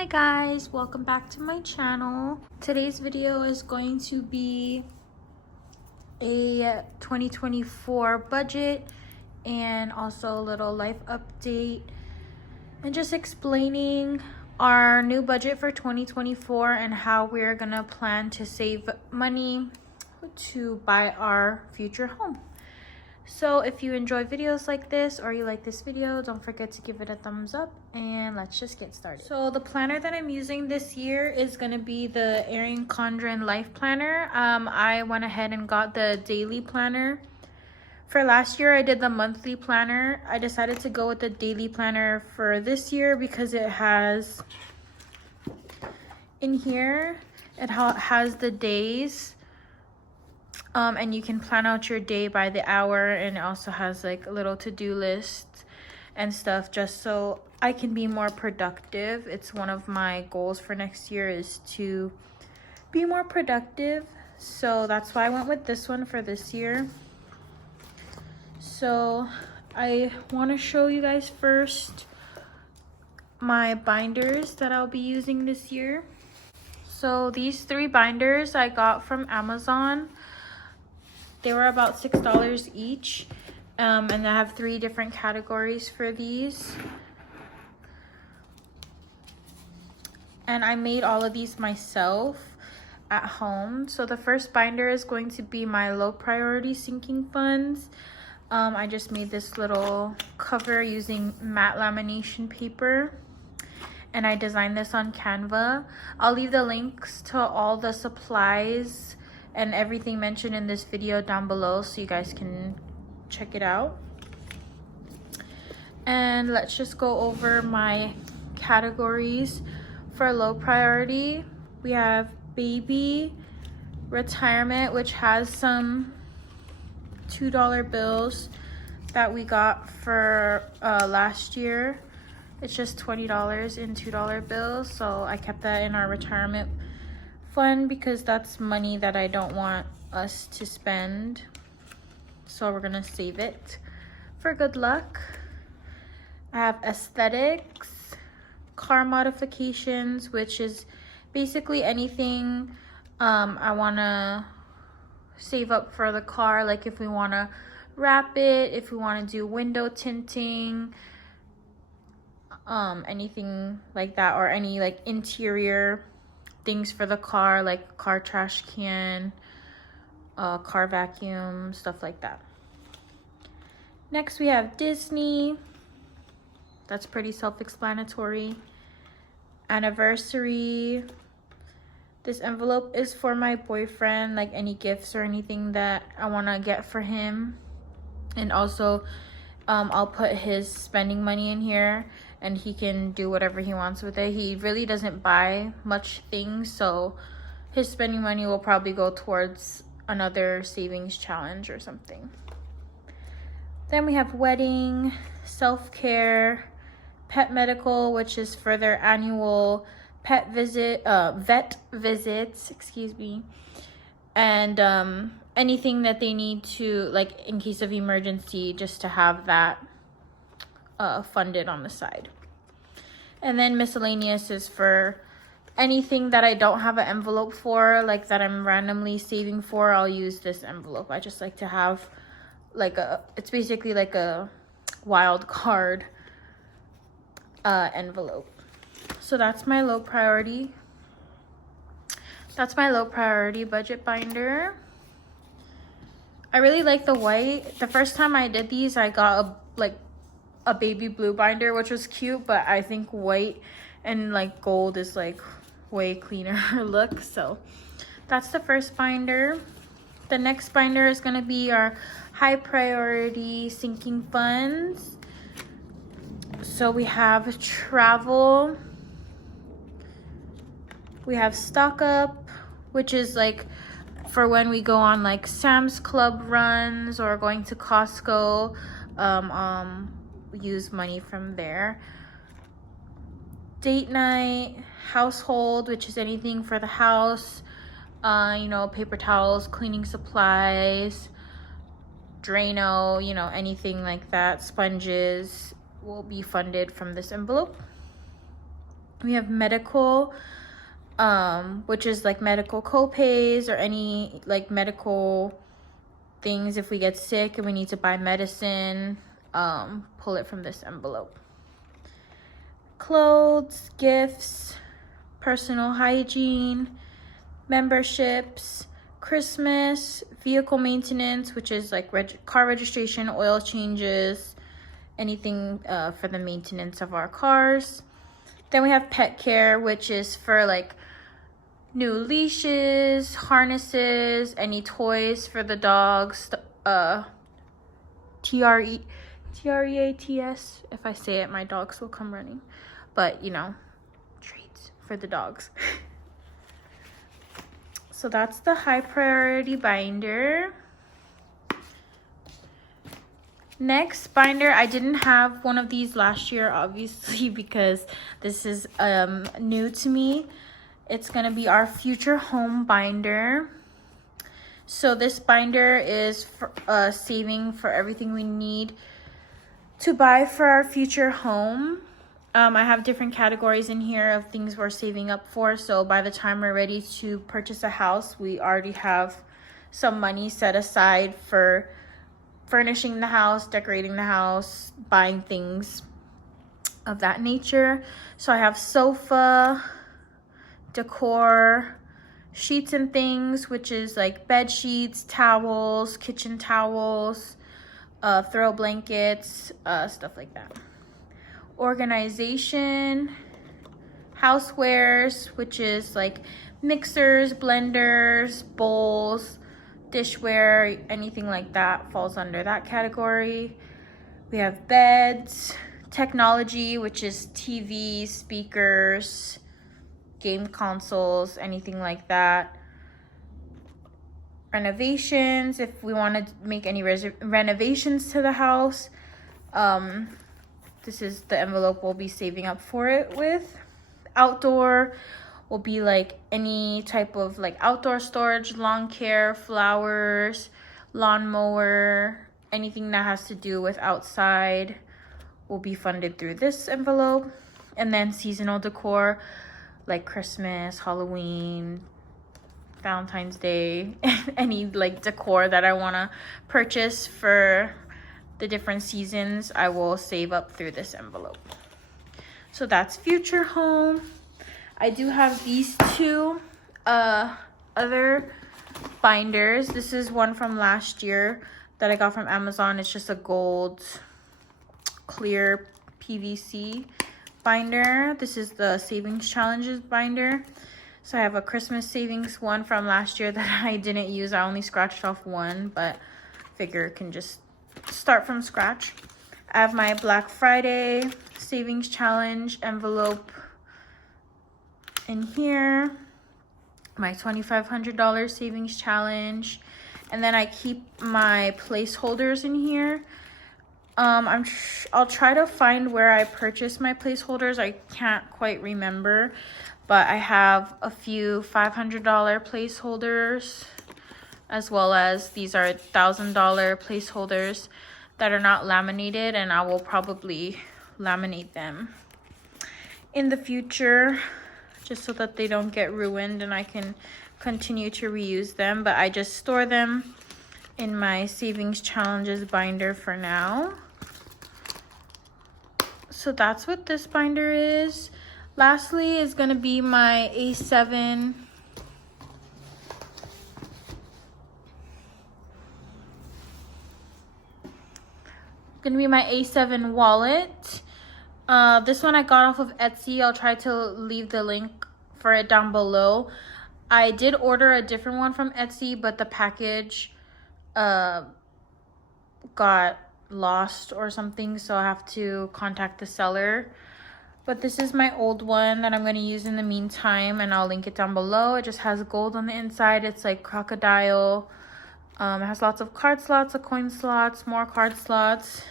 Hi guys, welcome back to my channel. Today's video is going to be a 2024 budget and also a little life update and just explaining our new budget for 2024 and how we're gonna plan to save money to buy our future home. So if you enjoy videos like this or you like this video, don't forget to give it a thumbs up and let's just get started. So the planner that I'm using this year is going to be the Erin Condren Life Planner. I went ahead and got the daily planner. For last year, I did the monthly planner. I decided to go with the daily planner for this year because it has, in here, it has the days. And you can plan out your day by the hour, and it also has like a little to-do list and stuff just so I can be more productive. It's one of my goals for next year is to be more productive, so that's why I went with this one for this year. So I want to show you guys first my binders that I'll be using this year. So these 3 binders I got from Amazon. They were about $6 each, and I have 3 different categories for these. And I made all of these myself at home. So the first binder is going to be my low priority sinking funds. I just made this little cover using matte lamination paper, and I designed this on Canva. I'll leave the links to all the supplies and everything mentioned in this video down below so you guys can check it out. And let's just go over my categories. For low priority, we have baby, retirement, which has some $2 bills that we got for last year. It's just $20 in $2 bills, so I kept that in our retirement fund because that's money that I don't want us to spend, so we're gonna save it for good luck. I have aesthetics, car modifications, which is basically anything I want to save up for the car, like if we want to wrap it, if we want to do window tinting, anything like that, or any like interior things for the car, like car trash can, car vacuum, stuff like that. Next we have Disney. That's pretty self-explanatory. Anniversary. This envelope is for my boyfriend, like any gifts or anything that I want to get for him. And also I'll put his spending money in here and he can do whatever he wants with it. He really doesn't buy much things, so his spending money will probably go towards another savings challenge or something. Then we have wedding, self-care, pet medical, which is for their annual vet visits, excuse me, and anything that they need to, like in case of emergency, just to have that funded on the side. And then miscellaneous is for anything that I don't have an envelope for, like that I'm randomly saving for. I'll use this envelope. I just like to have like it's basically like a wild card envelope. So that's my low priority. That's my low priority budget binder. I really like the white. The first time I did these, I got a baby blue binder, which was cute, but I think white and like gold is like way cleaner look. So that's the first binder. The next binder is going to be our high priority sinking funds. So we have travel, we have stock up, which is like for when we go on like Sam's Club runs or going to Costco. Use money from there. Date night, household, which is anything for the house, you know, paper towels, cleaning supplies, Drano, you know, anything like that, sponges will be funded from this envelope. We have medical, which is like medical copays or any like medical things if we get sick and we need to buy medicine. Pull it from this envelope. Clothes, gifts, personal hygiene, memberships, Christmas, vehicle maintenance, which is like car registration, oil changes, anything for the maintenance of our cars. Then we have pet care, which is for like new leashes, harnesses, any toys for the dogs, TREATS. If I say it, my dogs will come running. But, you know, treats for the dogs. So that's the high priority binder. Next binder, I didn't have one of these last year, obviously, because this is new to me. It's gonna be our future home binder. So this binder is for, saving for everything we need to buy for our future home. I have different categories in here of things we're saving up for. So by the time we're ready to purchase a house, we already have some money set aside for furnishing the house, decorating the house, buying things of that nature. So I have sofa, decor, sheets and things, which is like bed sheets, towels, kitchen towels, throw blankets, stuff like that. Organization, housewares, which is like mixers, blenders, bowls, dishware, anything like that falls under that category. We have beds, technology, which is TV, speakers, game consoles, anything like that. Renovations, if we want to make any renovations to the house, this is the envelope we'll be saving up for it with. Outdoor will be like any type of like outdoor storage, lawn care, flowers, lawnmower, anything that has to do with outside will be funded through this envelope. And then seasonal decor like Christmas, Halloween, Valentine's Day, any like decor that I want to purchase for the different seasons, I will save up through this envelope. So that's future home. I do have these two other binders. This is one from last year that I got from Amazon. It's just a gold clear PVC binder. This is the savings challenges binder. So I have a Christmas savings one from last year that I didn't use. I only scratched off one, but figure can just start from scratch. I have my Black Friday savings challenge envelope in here, my $2,500 savings challenge, and then I keep my placeholders in here. I'll try to find where I purchased my placeholders. I can't quite remember, but I have a few $500 placeholders, as well as these are $1,000 placeholders that are not laminated, and I will probably laminate them in the future just so that they don't get ruined and I can continue to reuse them. But I just store them in my savings challenges binder for now. So that's what this binder is. Lastly is going to be my A7 wallet. This one I got off of Etsy. I'll try to leave the link for it down below. I did order a different one from Etsy, but the package got lost or something, so I have to contact the seller. But this is my old one that I'm going to use in the meantime, and I'll link it down below. It just has gold on the inside. It's like crocodile. It has lots of card slots, coin slots, more card slots.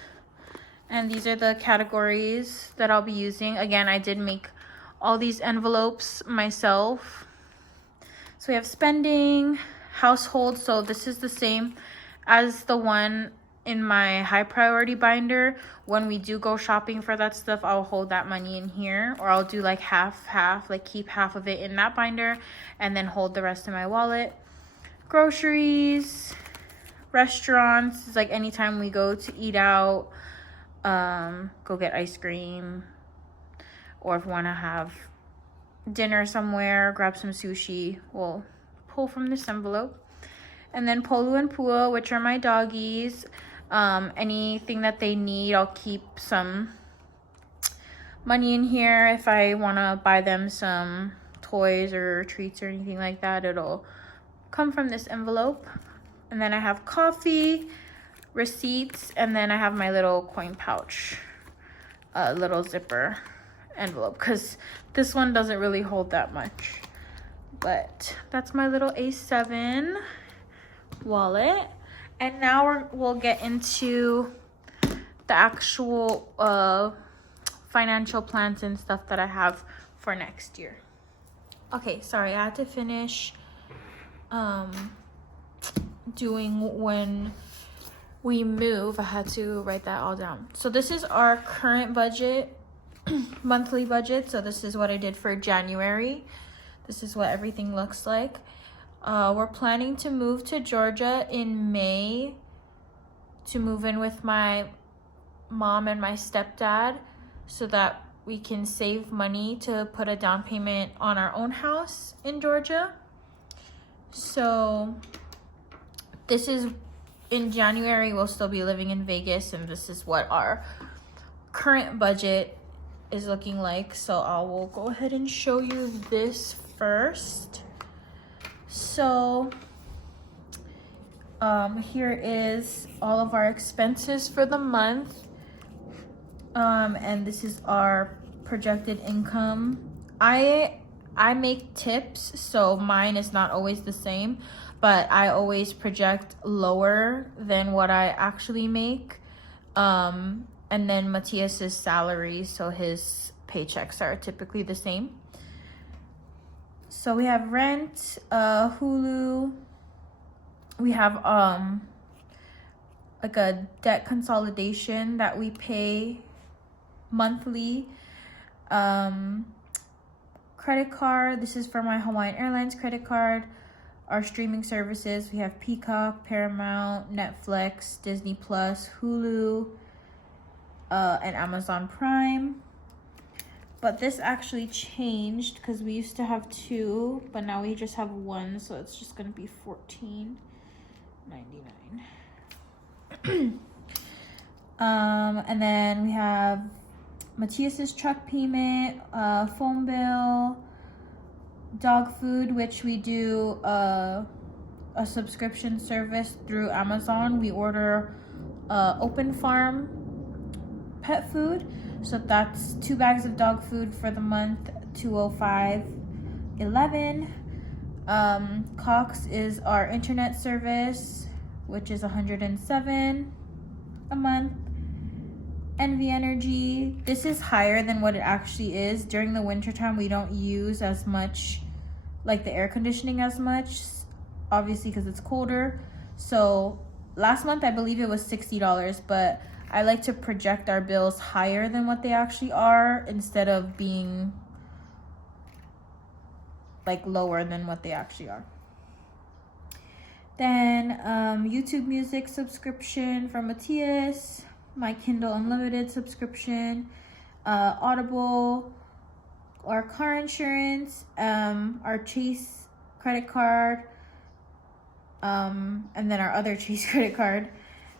And these are the categories that I'll be using. Again, I did make all these envelopes myself. So we have spending, household. So this is the same as the one in my high priority binder. When we do go shopping for that stuff, I'll hold that money in here, or I'll do like half, like keep half of it in that binder and then hold the rest in my wallet. Groceries, restaurants, it's like anytime we go to eat out, go get ice cream, or if we want to have dinner somewhere, grab some sushi, we'll pull from this envelope. And then POLU and PUA, which are my doggies. Anything that they need, I'll keep some money in here. If I want to buy them some toys or treats or anything like that, it'll come from this envelope. And then I have coffee, receipts, and then I have my little coin pouch, little zipper envelope, because this one doesn't really hold that much. But that's my little A7 wallet. And now we'll get into the actual financial plans and stuff that I have for next year. Okay, sorry, I had to finish doing when we move. I had to write that all down. So this is our current budget, monthly budget. So this is what I did for January. This is what everything looks like. We're planning to move to Georgia in May to move in with my mom and my stepdad so that we can save money to put a down payment on our own house in Georgia. So this is in January, we'll still be living in Vegas, and this is what our current budget is looking like. So I will go ahead and show you this first. So here is all of our expenses for the month, and this is our projected income. I make tips, so mine is not always the same, but I always project lower than what I actually make. And then Matthias's salary, so his paychecks are typically the same. So we have rent, Hulu. We have like a debt consolidation that we pay monthly. Credit card. This is for my Hawaiian Airlines credit card. Our streaming services. We have Peacock, Paramount, Netflix, Disney Plus, Hulu, and Amazon Prime. But this actually changed because we used to have 2, but now we just have 1, so it's just gonna be $14.99. And then we have Matthias's truck payment, phone bill, dog food, which we do a subscription service through Amazon. We order Open Farm pet food. So that's 2 bags of dog food for the month, $205.11. Cox is our internet service, which is $107 a month. NV Energy, this is higher than what it actually is. During the winter time, we don't use as much, like the air conditioning as much, obviously because it's colder. So last month, I believe it was $60, but I like to project our bills higher than what they actually are instead of being like lower than what they actually are. Then YouTube Music subscription from Matthias, my Kindle Unlimited subscription, Audible, our car insurance, our Chase credit card, and then our other Chase credit card.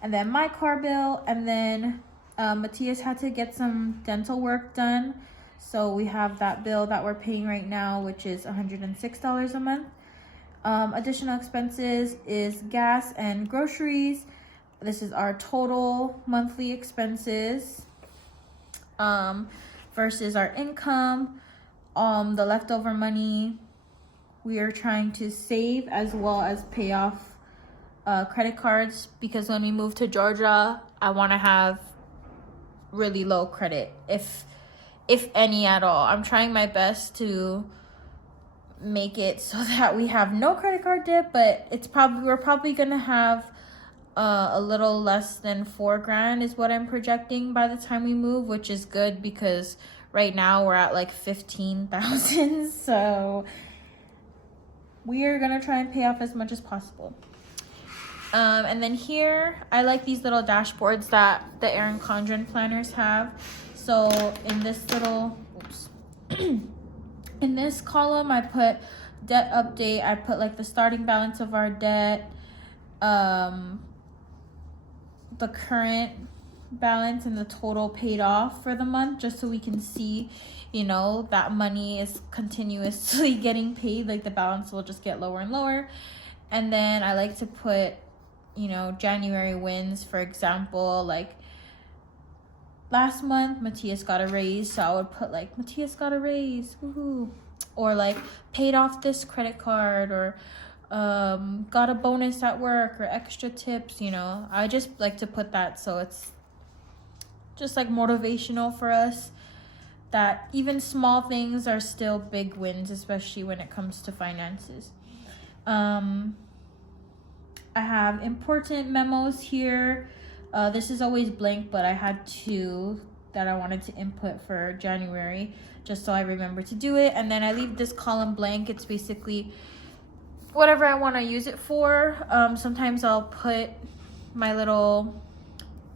And then my car bill, and then Matthias had to get some dental work done. So we have that bill that we're paying right now, which is $106 a month. Additional expenses is gas and groceries. This is our total monthly expenses versus our income. The leftover money we are trying to save as well as pay off credit cards, because when we move to Georgia, I want to have really low credit, if any at all. I'm trying my best to make it so that we have no credit card debt, but we're probably gonna have a little less than $4,000 is what I'm projecting by the time we move, which is good because right now we're at like 15,000. So we are gonna try and pay off as much as possible. And then here, I like these little dashboards that the Erin Condren planners have. So in this little, in this column, I put debt update. I put like the starting balance of our debt, the current balance, and the total paid off for the month, just so we can see, you know, that money is continuously getting paid. Like the balance will just get lower and lower. And then I like to put, you know, January wins. For example, like last month Matthias got a raise, so I would put like Matthias got a raise, woohoo, or like paid off this credit card, or got a bonus at work, or extra tips. You know, I just like to put that so it's just like motivational for us that even small things are still big wins, especially when it comes to finances. I have important memos here. This is always blank, but I had two that I wanted to input for January, just so I remember to do it. And then I leave this column blank. It's basically whatever I want to use it for. Sometimes I'll put my little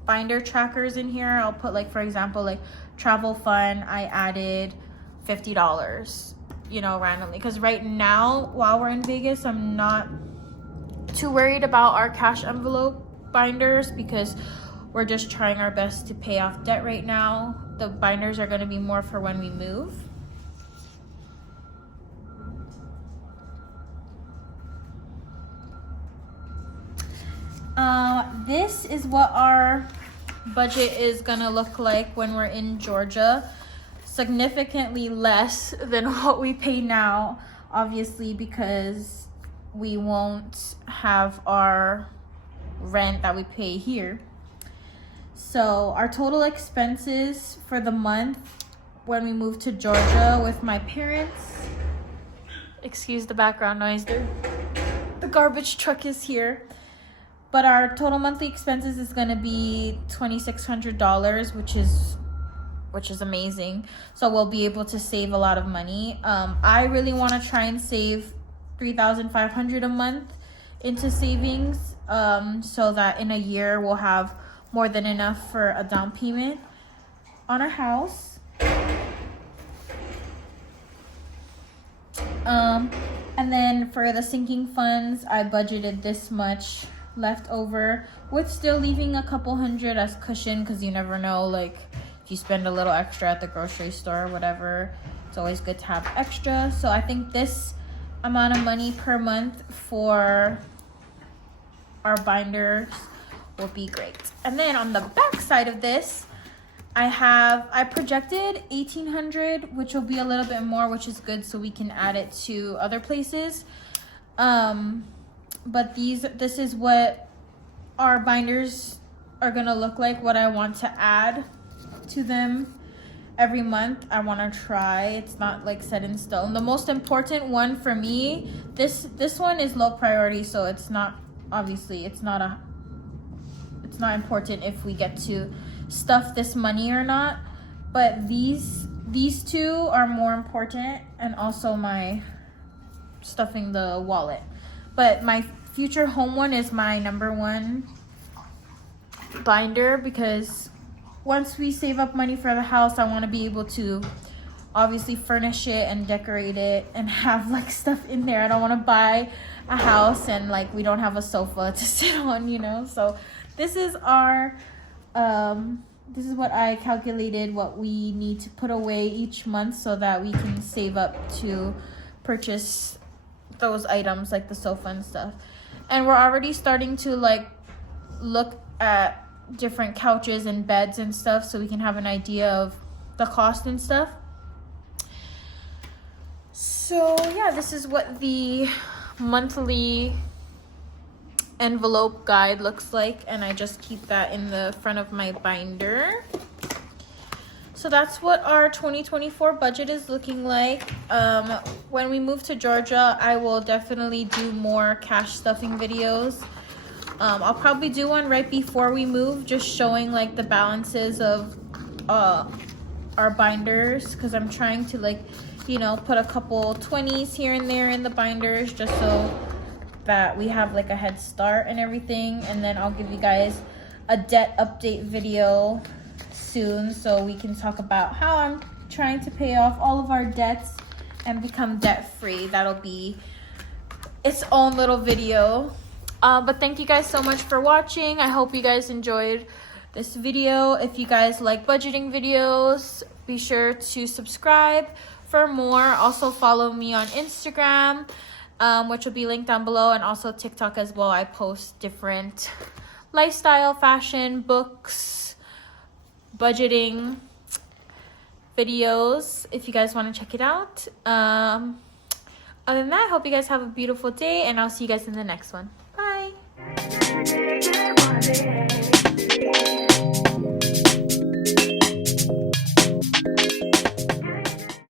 binder trackers in here. I'll put, like, for example, like travel fund, I added $50, you know, randomly. Because right now, while we're in Vegas, I'm not too worried about our cash envelope binders because we're just trying our best to pay off debt right now. The binders are going to be more for when we move. This is what our budget is going to look like when we're in Georgia. Significantly less than what we pay now, obviously, because we won't have our rent that we pay here. So our total expenses for the month when we moved to Georgia with my parents, excuse the background noise, the garbage truck is here, but our total monthly expenses is going to be $2,600, which is amazing. So we'll be able to save a lot of money. I really want to try and save $3,500 a month into savings, so that in a year we'll have more than enough for a down payment on our house. And then for the sinking funds, I budgeted this much left over, with still leaving a couple hundred as cushion, because you never know, like if you spend a little extra at the grocery store or whatever, it's always good to have extra. So I think this amount of money per month for our binders will be great. And then on the back side of this, I projected $1,800, which will be a little bit more, which is good, so we can add it to other places. But this is what our binders are gonna look like, what I want to add to them every month. I want to try. It's not like set in stone. The most important one for me, this one is low priority, so it's not, obviously it's not important if we get to stuff this money or not, but these two are more important, and also my stuffing the wallet. But my future home one is my #1 binder, because once we save up money for the house, I want to be able to obviously furnish it and decorate it and have like stuff in there. I don't want to buy a house and like we don't have a sofa to sit on, you know. So this is our this is what I calculated what we need to put away each month so that we can save up to purchase those items like the sofa and stuff. And we're already starting to like look at different couches and beds and stuff so we can have an idea of the cost and stuff. So yeah, this is what the monthly envelope guide looks like, and I just keep that in the front of my binder. So that's what our 2024 budget is looking like. When we move to Georgia, I will definitely do more cash stuffing videos. I'll probably do one right before we move, just showing like the balances of our binders, because I'm trying to, like, you know, put a couple 20s here and there in the binders just so that we have like a head start and everything. And then I'll give you guys a debt update video soon so we can talk about how I'm trying to pay off all of our debts and become debt free. That'll be its own little video. But thank you guys so much for watching. I hope you guys enjoyed this video. If you guys like budgeting videos, be sure to subscribe for more. Also follow me on Instagram, which will be linked down below, and also TikTok as well. I post different lifestyle, fashion, books, budgeting videos if you guys want to check it out. Other than that, I hope you guys have a beautiful day, and I'll see you guys in the next one. Bye.